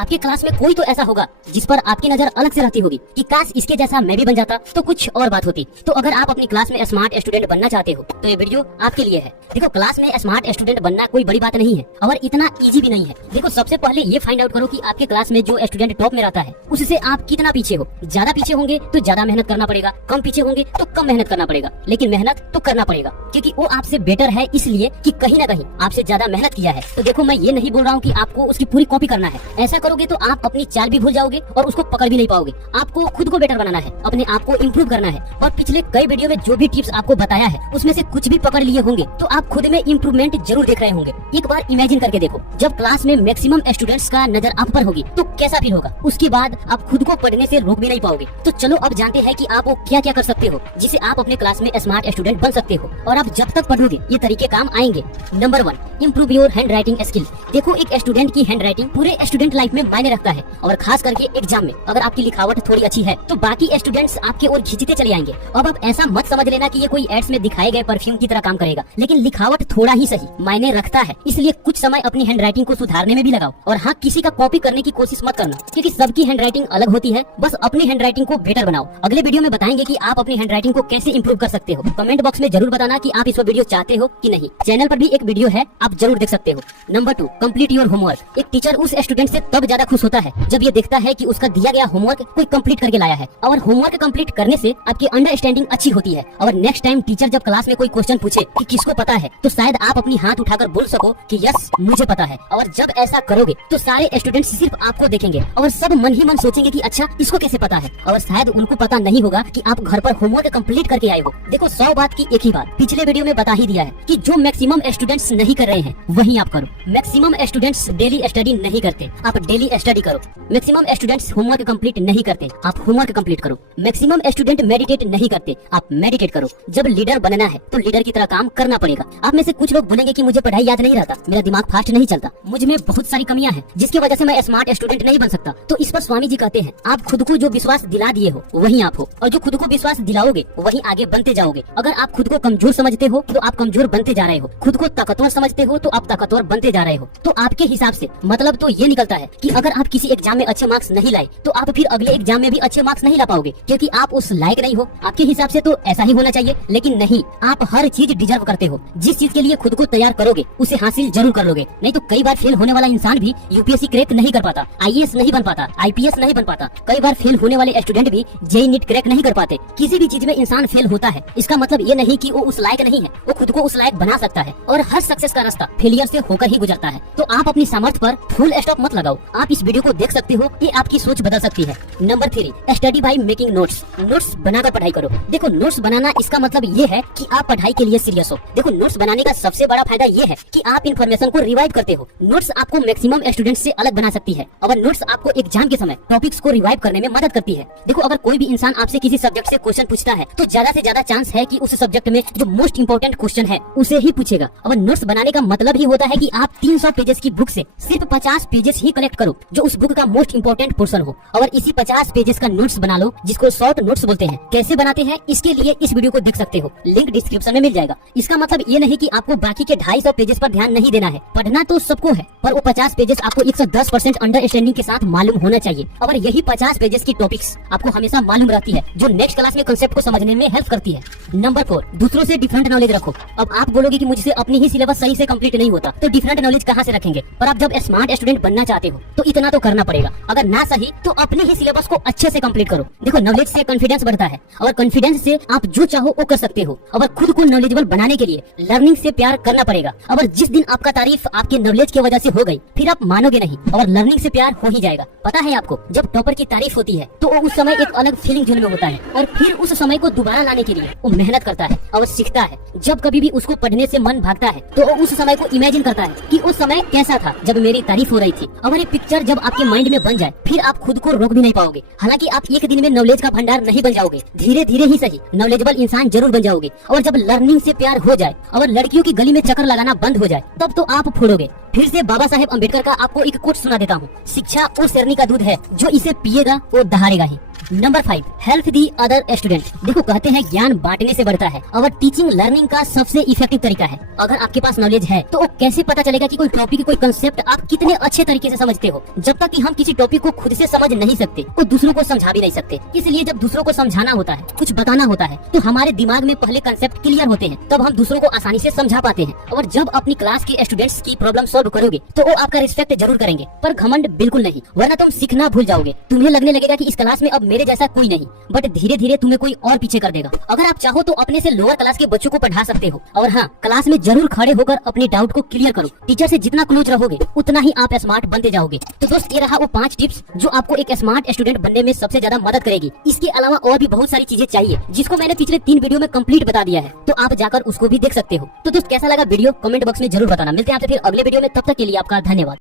आपके क्लास में कोई तो ऐसा होगा जिस पर आपकी नजर अलग से रहती होगी कि काश इसके जैसा मैं भी बन जाता तो कुछ और बात होती। तो अगर आप अपनी क्लास में स्मार्ट स्टूडेंट बनना चाहते हो तो ये वीडियो आपके लिए है। देखो, क्लास में स्मार्ट स्टूडेंट बनना कोई बड़ी बात नहीं है और इतना इजी भी नहीं है। देखो, सबसे पहले ये फाइंड आउट करो कि आपके क्लास में जो स्टूडेंट टॉप में रहता है उससे आप कितना पीछे हो। ज्यादा पीछे होंगे तो ज्यादा मेहनत करना पड़ेगा, कम पीछे होंगे तो कम मेहनत करना पड़ेगा, लेकिन मेहनत तो करना पड़ेगा क्योंकि वो आपसे बेटर है, इसलिए कि कहीं ना कहीं आपसे ज्यादा मेहनत किया है। तो देखो, मैं ये नहीं बोल रहा हूँ कि आपको उसकी पूरी कॉपी करना है। ऐसा करोगे तो आप अपनी चाल भी भूल जाओगे और उसको पकड़ भी नहीं पाओगे। आपको खुद को बेटर बनाना है, अपने आप को इम्प्रूव करना है। और पिछले कई वीडियो में जो भी टिप्स आपको बताया है उसमें से कुछ भी पकड़ लिए होंगे तो आप खुद में इम्प्रूवमेंट जरूर देख रहे होंगे। एक बार इमेजिन करके देखो, जब क्लास में मैक्सिमम स्टूडेंट्स का नजर आप पर होगी तो कैसा फील होगा। उसके बाद आप खुद को पढ़ने से रोक भी नहीं पाओगे। तो चलो अब जानते हैं कि आप वो क्या क्या कर सकते हो जिसे आप अपने क्लास में स्मार्ट स्टूडेंट बन सकते हो और आप जब तक पढ़ोगे ये तरीके काम आएंगे। Number 1, improve your hand writing skill. देखो, एक स्टूडेंट की हैंड राइटिंग पूरे स्टूडेंट लाइफ में मायने रखता है और खास करके एग्जाम में अगर आपकी लिखावट थोड़ी अच्छी है तो बाकी स्टूडेंट्स आपके ओर खींचते चले आएंगे। अब आप ऐसा मत समझ लेना कि ये कोई एड्स में दिखाए गए परफ्यूम की तरह काम करेगा, लेकिन लिखावट थोड़ा ही सही मायने रखता है। इसलिए कुछ समय अपनी हैंड राइटिंग को सुधारने में भी लगाओ। और हाँ, किसी का कॉपी करने की कोशिश मत करना क्योंकि सबकी हैंड राइटिंग अलग होती है। बस अपनी हैंड राइटिंग को बेटर बनाओ। अगले वीडियो में बताएंगे कि आप अपनी हैंड राइटिंग को कैसे इंप्रूव कर सकते हो। कमेंट बॉक्स में जरूर बताना कि आप इस वीडियो चाहते हो कि नहीं। चैनल पर भी एक वीडियो है, आप जरूर देख सकते हो। Number 2, complete your homework. एक टीचर उस स्टूडेंट से तब ज्यादा खुश होता है जब ये देखता है कि उसका दिया गया होमवर्क कोई कंप्लीट करके लाया है। और होमवर्क कंप्लीट करने से आपकी अंडरस्टैंडिंग अच्छी होती है और नेक्स्ट टाइम टीचर जब क्लास में कोई क्वेश्चन पूछे कि किसको पता है तो शायद आप अपनी हाथ उठाकर बोल सको कि यस मुझे पता है। और जब ऐसा करोगे तो सारे स्टूडेंट्स सिर्फ आपको देखेंगे और सब मन ही मन सोचेंगे कि अच्छा इसको कैसे पता है, और शायद उनको पता नहीं होगा कि आप घर पर होमवर्क कंप्लीट करके आए हो। देखो, 100 बात की एक ही बात पिछले वीडियो में बता ही दिया है कि जो मैक्सिमम स्टूडेंट्स नहीं कर रहे हैं वही आप करो। मैक्सिमम स्टूडेंट्स डेली स्टडी नहीं करते, आप डेली स्टडी करो। मैक्सिमम स्टूडेंट्स होमवर्क कंप्लीट नहीं करते, आप होमवर्क कंप्लीट करो। मैक्सिमम स्टूडेंट मेडिटेट नहीं करते, आप मेडिटेट करो। जब लीडर बनना है तो लीडर की तरह काम करना पड़ेगा। आप में से कुछ लोग बोलेंगे कि मुझे पढ़ाई याद नहीं रहता, मेरा दिमाग फास्ट नहीं चलता, मुझ में बहुत सारी कमियां हैं जिसकी वजह से मैं स्मार्ट स्टूडेंट नहीं बन सकता। तो इस पर स्वामी जी कहते हैं, आप खुद को जो विश्वास दिला दिए हो वही आप हो, और जो खुद को विश्वास दिलाओगे वही आगे बनते जाओगे। अगर आप खुद को कमजोर समझते हो तो आप कमजोर बनते जा रहे हो, खुद को ताकतवर समझते हो तो आप ताकतवर बनते जा रहे हो। तो आपके हिसाब से मतलब तो ये निकलता है कि अगर आप किसी एग्जाम में अच्छे मार्क्स नहीं लाए तो आप फिर अगले एग्जाम में भी अच्छे मार्क्स नहीं ला पाओगे क्योंकि आप उस लायक नहीं हो। आपके हिसाब से तो ऐसा ही होना चाहिए, लेकिन नहीं, आप हर चीज डिजर्व करते हो। जिस चीज के लिए खुद को तैयार करोगे उसे हासिल जरूर कर लोगे। नहीं तो कई बार फेल होने वाला इंसान भी यूपीएससी क्रैक नहीं कर पाता, आईएएस नहीं बन पाता, आईपीएस नहीं बन पाता। कई बार फेल होने वाले स्टूडेंट भी जेईई नीट क्रैक नहीं कर पाते। किसी भी चीज में इंसान फेल होता है, इसका मतलब ये नहीं कि वो उस लायक नहीं है, वो खुद को उस लायक बना सकता है। और हर सक्सेस का रास्ता फेलियर से होकर ही गुजरता है। तो आप अपनी सामर्थ्य पर फुल स्टॉप मत लगाओ। आप इस वीडियो को देख सकते हो, ये आपकी सोच बदल सकती है। Number 3, study by making notes. Notes बनाकर पढ़ाई करो। देखो, नोट्स बनाना इसका मतलब ये है कि आप पढ़ाई के लिए सीरियस हो। देखो, नोट्स बनाने का सबसे बड़ा फायदा ये है कि आप इन्फॉर्मेशन को रिवाइव करते हो। नोट्स आपको मैक्सिमम स्टूडेंट्स से अलग बना सकती है और नोट्स आपको एग्जाम के समय टॉपिक्स को रिवाइव करने में मदद करती है। देखो, अगर कोई भी इंसान आपसे किसी सब्जेक्ट से क्वेश्चन पूछता है तो ज्यादा से ज्यादा चांस है कि उस सब्जेक्ट में जो मोस्ट इंपोर्टेंट क्वेश्चन है उसे ही पूछेगा। और नोट्स बनाने का मतलब ही होता है कि आप 300 पेजेस की बुक से सिर्फ 50 पेजेस ही कलेक्ट करो जो उस बुक का मोस्ट इंपोर्टेंट पोर्शन हो, और इसी 50 पेजेस का नोट्स बना लो जिसको शॉर्ट नोट्स बोलते हैं। कैसे बनाते हैं इसके लिए इस वीडियो को देख सकते हो, लिंक डिस्क्रिप्शन में मिल जाएगा। इसका मतलब ये नहीं कि आपको बाकी के 250 पेजेस पर ध्यान नहीं देना है, पढ़ना तो सबको है, पर वो 50 पेजेस आपको 110% अंडरस्टैंडिंग के साथ मालूम होना चाहिए। और यही 50 पेजेस की टॉपिक्स आपको हमेशा मालूम रहती है जो नेक्स्ट क्लास में कंसेप्ट को समझने में हेल्प करती है। नंबर 4, दूसरों से डिफरेंट नॉलेज रखो। अब आप बोलोगे कि मुझसे अपनी ही सिलेबस सही से कंप्लीट नहीं होता तो डिफरेंट नॉलेज कहाँ से रखेंगे। पर आप जब स्मार्ट स्टूडेंट बनना चाहते हो तो इतना तो करना पड़ेगा, अगर ना सही तो अपने ही सिलेबस को अच्छे से कंप्लीट करो। देखो, नॉलेज से कॉन्फिडेंस बढ़ता है और कॉन्फिडेंस से आप जो चाहो वो कर सकते हो। और खुद को नॉलेजेबल बनाने के लिए लर्निंग से प्यार करना पड़ेगा। और जिस दिन आपका तारीफ आपके नॉलेज की वजह से हो गई फिर आप मानोगे नहीं और लर्निंग से प्यार हो ही जाएगा। पता है आपको, जब टॉपर की तारीफ होती है तो वो उस समय एक अलग फीलिंग जोन में होता है और फिर उस समय को दोबारा लाने के लिए वो मेहनत करता है और सीखता है। जब कभी भी उसको पढ़ने से मन भागता है तो वो उस समय को इमेजिन करता है कि उस समय कैसा था जब मेरी तारीफ हो रही थी। और ये पिक्चर जब आपके माइंड में बन जाए फिर आप खुद को रोक भी नहीं पाओगे। हालांकि आप एक दिन में नॉलेज का भंडार नहीं बन जाओगे, धीरे धीरे ही सही नॉलेजेबल इंसान जरूर बन जाओगे। और जब लर्निंग से प्यार हो जाए और लड़कियों की गली में चक्कर लगाना बंद हो जाए तब तो आप फोड़ोगे। फिर से बाबा साहेब अम्बेडकर का आपको एक कोट सुना देता हूँ, शिक्षा वो शेरनी का दूध है जो इसे पिएगा वो दहाड़ेगा ही। Number 5, help the other student. देखो कहते हैं ज्ञान बांटने से बढ़ता है और टीचिंग लर्निंग का सबसे इफेक्टिव तरीका है। अगर आपके पास नॉलेज है तो कैसे पता चलेगा कि कोई टॉपिक कोई कंसेप्ट आप कितने अच्छे तरीके से समझते हो। जब तक कि हम किसी टॉपिक को खुद से समझ नहीं सकते तो दूसरों को समझा भी नहीं सकते। इसलिए जब दूसरों को समझाना होता है, कुछ बताना होता है, तो हमारे दिमाग में पहले कंसेप्ट क्लियर होते हैं, तब हम दूसरों को आसानी से समझा पाते हैं। और जब अपनी क्लास के स्टूडेंट्स की प्रॉब्लम सॉल्व करोगे तो वो आपका रिस्पेक्ट जरूर करेंगे, पर घमंड बिल्कुल नहीं, वरना तुम सीखना भूल जाओगे। तुम्हें लगने लगेगा कि इस क्लास में अब मेरे जैसा कोई नहीं, बट धीरे धीरे तुम्हें कोई और पीछे कर देगा। अगर आप चाहो तो अपने से लोअर क्लास के बच्चों को पढ़ा सकते हो। और हाँ, क्लास में जरूर खड़े होकर अपने डाउट को क्लियर करो। टीचर से जितना क्लोज रहोगे उतना ही आप स्मार्ट बनते जाओगे। तो दोस्त, ये रहा वो 5 टिप्स जो आपको एक स्मार्ट स्टूडेंट बनने में सबसे ज्यादा मदद करेगी। इसके अलावा और भी बहुत सारी चीजें चाहिए जिसको मैंने पिछले 3 वीडियो में कंप्लीट बता दिया है, तो आप जाकर उसको भी देख सकते हो। तो दोस्त, कैसा लगा वीडियो कमेंट बॉक्स में जरूर बताना। मिलते हैं आपसे फिर अगले वीडियो में, तब तक के लिए आपका धन्यवाद।